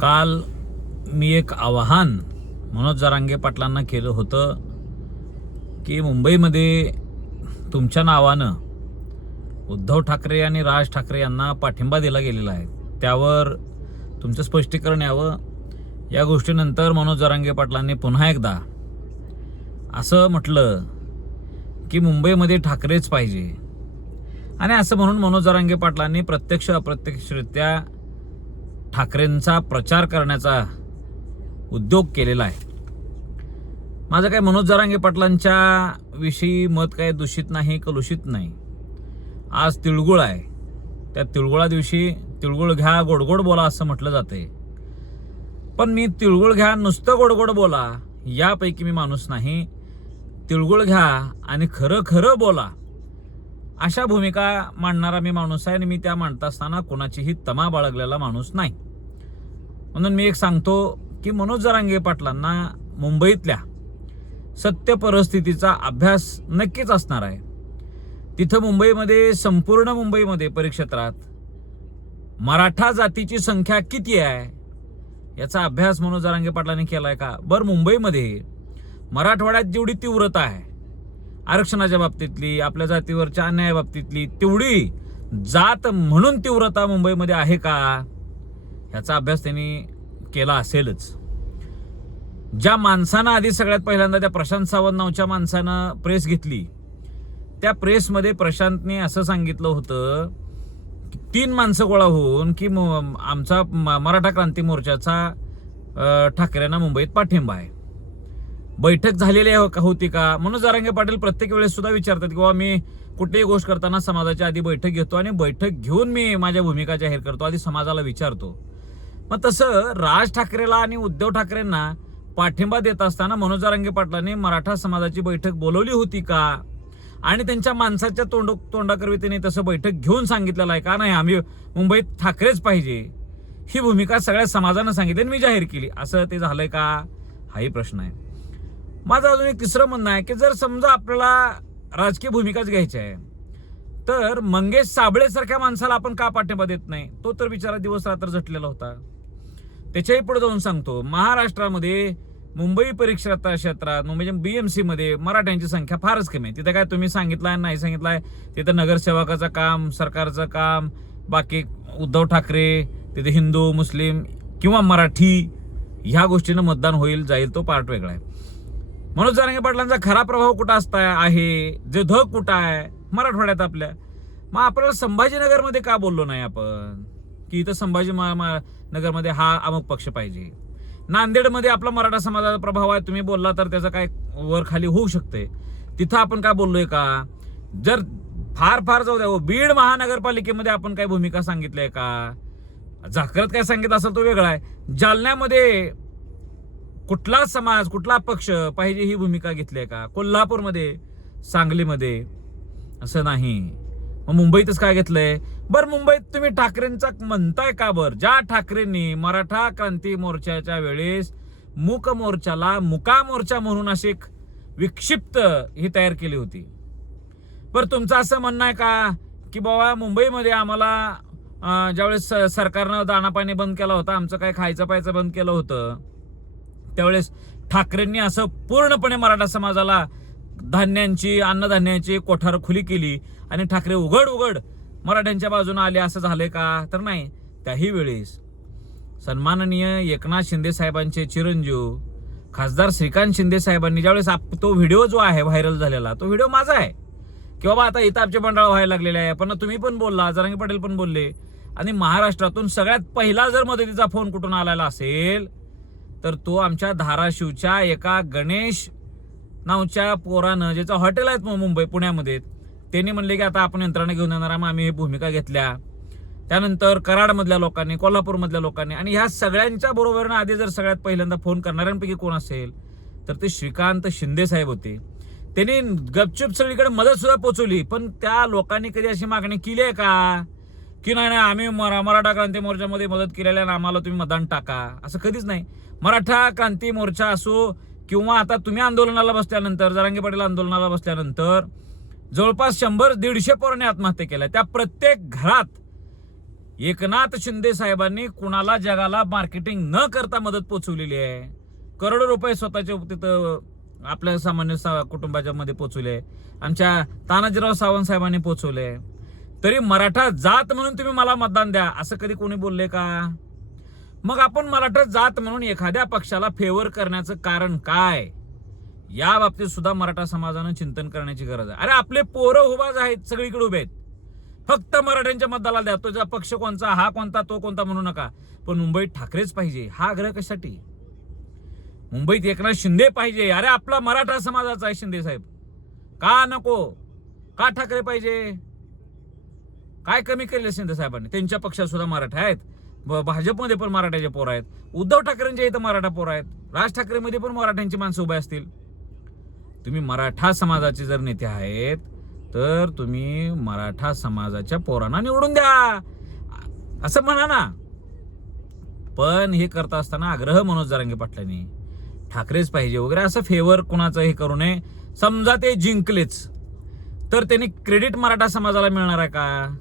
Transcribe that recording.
काल मी एक आवाहन मनोज जरांगे पाटलांना केलं होतं की मुंबईमध्ये तुमच्या नावानं उद्धव ठाकरे आणि राज ठाकरे यांना पाठिंबा दिला गेलेला आहे. त्यावर तुमचं स्पष्टीकरण यावं. या गोष्टीनंतर मनोज जरांगे पाटलांनी पुन्हा एकदा असं म्हटलं की मुंबईमध्ये ठाकरेच पाहिजे. आणि असं म्हणून मनोज जरांगे पाटलांनी प्रत्यक्ष अप्रत्यक्षरित्या ठाकरेंचा प्रचार करण्याचा उद्योग केलेला आहे. माझं काय मनोज जरांगे पाटलांच्या विषयी मत काय दूषित नाही कलुषित नाही. आज तिळगुळ आहे. त्या तिळगुळा दिवशी तिळगुळ घ्या गोडगोड बोला असं म्हटलं जाते. पण मी तिळगुळ घ्या नुसतं गोडगोड बोला यापैकी मी माणूस नाही. तिळगुळ घ्या आणि खरं खरं बोला. अशा भूमिका मांडणारा मी माणूस आहे आणि मी त्या मांडत असताना कोणाचीही तमा बाळगलेला माणूस नाही. म्हणून मी एक सांगतो की मनोज जरांगे पाटलांना मुंबईतल्या सत्य परिस्थितीचा अभ्यास नक्कीच असणार आहे. तिथं मुंबईमध्ये संपूर्ण मुंबईमध्ये परिक्षेत्रात मराठा जातीची संख्या किती आहे? याचा अभ्यास मनोज जरांगे पाटलांनी केला आहे का? बरं मुंबईमध्ये मराठवाड्यात जेवढी तीव्रता आहे आरक्षणाच्या बाबतीतली आपल्या जातीवरच्या अन्याया बाबतीतली तेवढी जात म्हणून तीव्रता मुंबईमध्ये आहे का? ह्याचा अभ्यास त्यांनी केला असेलच. ज्या माणसानं आधी सगळ्यात पहिल्यांदा त्या प्रशांत सावंत नावच्या माणसानं प्रेस घेतली त्या प्रेसमध्ये प्रशांतने असं सांगितलं होतं की तीन माणसं गोळा होऊन की म- आमचा म- मराठा क्रांती मोर्चाचा ठाकरेंना मुंबईत पाठिंबा आहे. बैठक झालेली आहे का होती का? म्हणून जरांगे पाटील प्रत्येक वेळेस सुद्धा विचारतात की बाबा मी कुठलीही गोष्ट करताना समाजाच्या आधी बैठक घेतो आणि बैठक घेऊन मी माझ्या भूमिका जाहीर करतो आधी समाजाला विचारतो. मग तसं राज ठाकरेला आणि उद्धव ठाकरेंना पाठिंबा देत असताना मनोज जरांगे पाटलांनी मराठा समाजाची बैठक बोलवली होती का? आणि त्यांच्या माणसाच्या तोंड तोंडाकरवी त्यांनी तसं बैठक घेऊन सांगितलेलं आहे का नाही? आम्ही मुंबईत ठाकरेच पाहिजे. ही भूमिका सगळ्या समाजानं सांगितली आणि मी जाहीर केली. असं ते झालंय का? हाही प्रश्न आहे. माझं अजून एक तिसरं म्हणणं आहे की जर समजा आपल्याला राजकीय भूमिकाच घ्यायची आहे तर मंगेश साबळेसारख्या माणसाला आपण का पाठिंबा देत नाही? तो तर बिचारा दिवस रात्र झटलेला होता. त्याच्याही पुढे जाऊन सांगतो महाराष्ट्रामध्ये मुंबई परीक्षा क्षेत्रात म्हणजे एम सीमध्ये मराठ्यांची संख्या फारच कमी आहे. तिथं काय तुम्ही सांगितलंय नाही सांगितलंय? तिथं नगरसेवकाचं काम सरकारचं काम बाकी उद्धव ठाकरे तिथे हिंदू मुस्लिम किंवा मराठी ह्या गोष्टीनं मतदान होईल जाईल तो पार्ट वेगळा आहे. मनोज जारंगे पाटलांचा खरा प्रभाव कुठं असता आहे? जे धग कुठं आहे? मराठवाड्यात आपल्या. मग आपल्याला संभाजीनगरमध्ये का बोललो नाही आपण? की इथं संभाजी नगरमध्ये हा अमुक पक्ष पाहिजे. नांदेडमध्ये आपला मराठा समाजाचा प्रभाव आहे तुम्ही बोलला तर त्याचा काय वर खाली होऊ शकते. तिथं आपण काय बोललोय का? जर फार फार जाऊ द्या हो, बीड महानगरपालिकेमध्ये आपण काय भूमिका सांगितली आहे का? झाकरत काय सांगितलं असेल तो वेगळा आहे. जालन्यामध्ये कुठला समाज कुठला पक्ष पाहिजे ही भूमिका घेतली आहे का? कोल्हापूरमध्ये सांगलीमध्ये असं नाही. मग मुंबईतच काय घेतलंय? बरं मुंबईत तुम्ही ठाकरेंचा म्हणताय का बरं? ज्या ठाकरेंनी मराठा क्रांती मोर्चाच्या वेळेस मूक मोर्चाला मुका मोर्चा म्हणून अशी एक विक्षिप्त ही तयार केली होती. बरं तुमचं असं म्हणणं आहे का? की बाबा मुंबईमध्ये आम्हाला ज्यावेळेस स- सरकारनं दाणापाणी बंद केला होता आमचं काय खायचं पायचं बंद केलं होतं त्यावेळेस ठाकरेंनी असं पूर्णपणे मराठा समाजाला धान्यांची अन्नधान्याची कोठार खुली केली आणि ठाकरे उघड उघड मराठ्यांच्या बाजूने आले असं झालंय का? तर नाही. त्याही वेळेस सन्माननीय एकनाथ शिंदे साहेबांचे चिरंजीव खासदार श्रीकांत शिंदे साहेबांनी ज्यावेळेस आप- तो व्हिडिओ जो आहे व्हायरल झालेला तो व्हिडिओ माझा आहे. की बाबा आता इथं आमचे मंडळ व्हायला लागलेले आहे पण तुम्ही पण बोलला जरांगी पटेल पण बोलले. आणि महाराष्ट्रातून सगळ्यात पहिला जर मदतीचा फोन कुठून आलेला असेल तर तो आमच्या धाराशिवच्या एका गणेश नावच्या पोरानं ज्याचं हॉटेल आहेत मु- मुंबई पुण्यामध्ये त्यांनी म्हणले की आता आपण यंत्रणा घेऊन येणार मग आम्ही ही भूमिका घेतल्या. त्यानंतर कराडमधल्या लोकांनी कोल्हापूरमधल्या लोकांनी आणि ह्या सगळ्यांच्या बरोबरनं आधी जर सगळ्यात पहिल्यांदा फोन करणाऱ्यांपैकी कोण असेल तर ते श्रीकांत शिंदे साहेब होते. त्यांनी गपचूप सगळीकडे मदत सुद्धा पोचवली पण त्या लोकांनी कधी अशी मागणी केली आहे का? की नाही नाही आम्ही मरा- मराठा क्रांती मोर्चामध्ये मदत केलेली आणि आम्हाला तुम्ही मतदान टाका. असं कधीच नाही. मराठा क्रांती मोर्चा असो किंवा आता तुम्ही आंदोलनाला बसल्यानंतर जरांगे पाटील आंदोलनाला बसल्यानंतर जवळपास शंभर दीडशे पोरांनी आत्महत्या केल्या. त्या प्रत्येक घरात एकनाथ शिंदे साहेबांनी कुणाला जगाला मार्केटिंग न करता मदत पोचवलेली आहे. करोडो रुपये स्वतःच्या तिथं आपल्या सामान्य सा- कुटुंबाच्या मध्ये पोचवले. आमच्या तानाजीराव सावंत साहेबांनी पोचवले. तरी मराठा जात म्हणून तुम्ही मला मतदान द्या. असं कधी कोणी बोलले का? मग आपण मराठा जात म्हणून एखाद्या पक्षाला फेवर करण्याचं कारण काय? या बाबतीत सुद्धा मराठा समाजानं चिंतन करण्याची गरज आहे. अरे आपले पोरं उभाज आहेत सगळीकडे उभे आहेत. फक्त मराठ्यांच्या मतदाला द्या. तुझा पक्ष कोणता हा कोणता तो कोणता म्हणू नका. पण मुंबईत ठाकरेच पाहिजे. हा आग्रह कशासाठी? मुंबईत एकनाथ शिंदे पाहिजे. अरे आपला मराठा समाजाचा आहे शिंदे साहेब. का नको? का ठाकरे पाहिजे? काय कमी केले शिंदे साहेबांनी? त्यांच्या पक्षात सुद्धा मराठा आहेत. भाजपमध्ये पण मराठ्याचे पोर आहेत. उद्धव ठाकरेंच्या इथं मराठा पोर आहेत. राज ठाकरेमध्ये पण मराठ्यांची माणसं उभे असतील. तुम्ही मराठा समाजाचे जर नेते आहेत तर तुम्ही मराठा समाजाच्या पोरांना निवडून द्या. असं म्हणा ना. पण हे करता असताना आग्रह मनोज जरांगे पाटलांनी ठाकरेच पाहिजे वगैरे असं फेवर कुणाचं हे करू नये. समजा ते जिंकलेच. तर त्यांनी क्रेडिट मराठा समाजाला मिळणार आहे का?